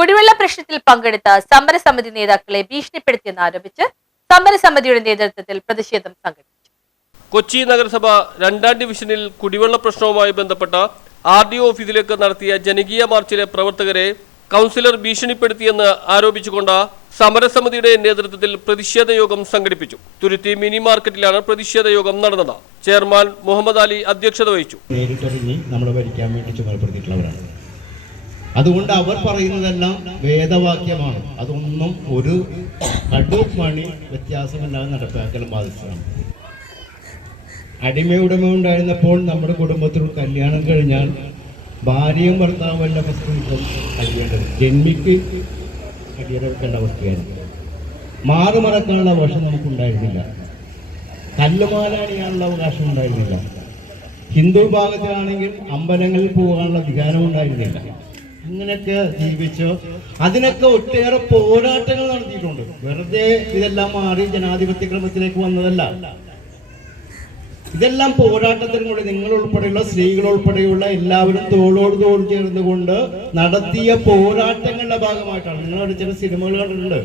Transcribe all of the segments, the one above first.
കുടിവെള്ള പ്രശ്നത്തിൽ പങ്കെടുത്ത സമരസമിതി നേതാക്കളെ ഭീഷണിപ്പെടുത്തിയെന്ന് ആരോപിച്ച് സമരസമിതിയുടെ നേതൃത്വത്തിൽ പ്രതിഷേധം സംഘടിപ്പിച്ചു. കൊച്ചി നഗരസഭ 2ാം ഡിവിഷനിൽ കുടിവെള്ള പ്രശ്നവുമായി ബന്ധപ്പെട്ട RDO ഓഫീസിലേക്ക് നടത്തിയ ജനകീയ മാർച്ചിലെ പ്രവർത്തകരെ കൗൺസിലർ ഭീഷണിപ്പെടുത്തിയെന്ന് ആരോപിച്ചുകൊണ്ട് സമരസമിതിയുടെ നേതൃത്വത്തിൽ പ്രതിഷേധ യോഗം സംഘടിപ്പിച്ചു. തുരുത്തി മിനി മാർക്കറ്റിലാണ് പ്രതിഷേധ യോഗം നടന്നത്. ചെയർമാൻ മുഹമ്മദ് അലി അധ്യക്ഷത വഹിച്ചു. നേരിട്ടറിഞ്ഞ് നമ്മളെ ഭരിക്കാൻ വേണ്ടി ചുമതലപ്പെടുത്തിയിട്ടുള്ളവരാണ്. അതുകൊണ്ട് അവർ പറയുന്നതെല്ലാം വേദവാക്യമാണ്. അതൊന്നും ഒരു കടും മണി വ്യത്യാസമില്ലാതെ നടപ്പാക്കലും ബാധിച്ചതാണ്. അടിമയുടമ ഉണ്ടായിരുന്നപ്പോൾ നമ്മുടെ കുടുംബത്തിൽ കല്യാണം കഴിഞ്ഞാൽ ഭാര്യയും ഭർത്താവും എല്ലാം കഴിയേണ്ടത് ജന്മിക്ക് അടിയറവേണ്ട അവസ്ഥയായിരുന്നു. മാറുമറക്കാനുള്ള അവകാശം നമുക്കുണ്ടായിരുന്നില്ല. കല്ലുമാലാണിയാനുള്ള അവകാശം ഉണ്ടായിരുന്നില്ല. ഹിന്ദു ഭാഗത്തിലാണെങ്കിൽ അമ്പലങ്ങളിൽ പോകാനുള്ള അധികാരം ഉണ്ടായിരുന്നില്ല. അങ്ങനെയൊക്കെ ജീവിച്ചോ അതിനൊക്കെ ഒട്ടേറെ പോരാട്ടങ്ങൾ നടത്തിയിട്ടുണ്ട്. വെറുതെ ഇതെല്ലാം മാറി ജനാധിപത്യ ക്രമത്തിലേക്ക് വന്നതല്ല. ഇതെല്ലാം പോരാട്ടത്തിനും നിങ്ങൾ ഉൾപ്പെടെയുള്ള സ്ത്രീകൾ ഉൾപ്പെടെയുള്ള എല്ലാവരും തോളോട് തോൾ ചേർന്നുകൊണ്ട് നടത്തിയ പോരാട്ടങ്ങളുടെ ഭാഗമായിട്ടാണ്. നിങ്ങൾ ചില സിനിമകൾ കണ്ടിട്ടുണ്ട്.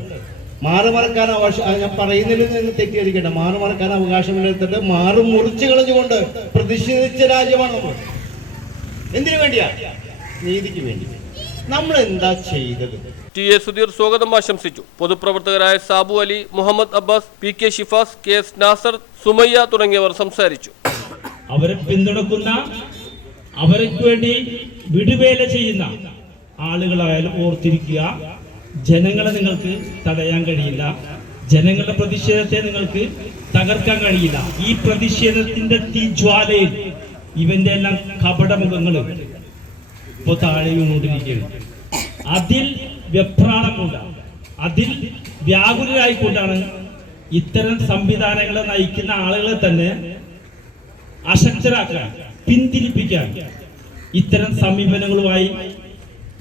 മാറുമറക്കാൻ അവകാശം, ഞാൻ പറയുന്നതിൽ നിന്ന് തെറ്റിദ്ധരിക്കട്ടെ, മാറുമറക്കാൻ അവകാശമില്ലാത്തിട്ട് മാറും മുറിച്ചു കളഞ്ഞുകൊണ്ട് പ്രതിഷേധിച്ച രാജ്യമാണ് നമ്മൾ. എന്തിനു വേണ്ടിയാ? നീതിക്ക് വേണ്ടി. നമ്മൾ എന്താ ചെയ്തത്? ടി എ സുധീർ സ്വാഗതം ആശംസിച്ചു. പൊതുപ്രവർത്തകരായ സാബു അലി, മുഹമ്മദ് അബ്ബാസ്, PK ഷിഫാസ്, KS നാസർ, സുമയ്യ തുടങ്ങിയവർ സംസാരിച്ചു. അവരെ പിന്തുണക്കുന്ന, അവർക്ക് വേണ്ടി വിടുവേല ചെയ്യുന്ന ആളുകളായാലും ഓർത്തിരിക്കുക, ജനങ്ങളെ നിങ്ങൾക്ക് തടയാൻ കഴിയില്ല. ജനങ്ങളുടെ പ്രതിഷേധത്തെ നിങ്ങൾക്ക് തകർക്കാൻ കഴിയില്ല. ഈ പ്രതിഷേധത്തിന്റെ തീജ്വാലയിൽ ഇവന്റെ എല്ലാം കപടമുഖങ്ങൾ ഇപ്പോൾ താഴെ വീണുകൊണ്ടിരിക്കുകയാണ്. അതിൽ വെപ്രാളം കൊണ്ടാണ്, അതിൽ വ്യാകുലരായിക്കൊണ്ടാണ് ഇത്തരം സംവിധാനങ്ങളെ നയിക്കുന്ന ആളുകളെ തന്നെ അശക്തരാക്കാൻ, പിന്തിരിപ്പിക്കാൻ ഇത്തരം സമീപനങ്ങളുമായി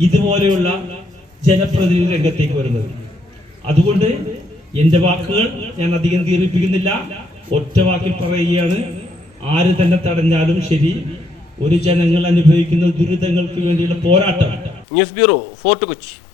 ഇതുപോലെയുള്ള ജനപ്രതിനിധി രംഗത്തേക്ക് വരുന്നത്. അതുകൊണ്ട് എൻ്റെ വാക്കുകൾ ഞാൻ അധികം ദീർഘിപ്പിക്കുന്നില്ല. ഒറ്റ വാക്കിൽ പറയുകയാണ്, ആര് തന്നെ തടഞ്ഞാലും ശരി, ഒരു ജനങ്ങൾ അനുഭവിക്കുന്ന ദുരിതങ്ങൾക്ക് വേണ്ടിയുള്ള പോരാട്ടം. News bureau, fort Kochi.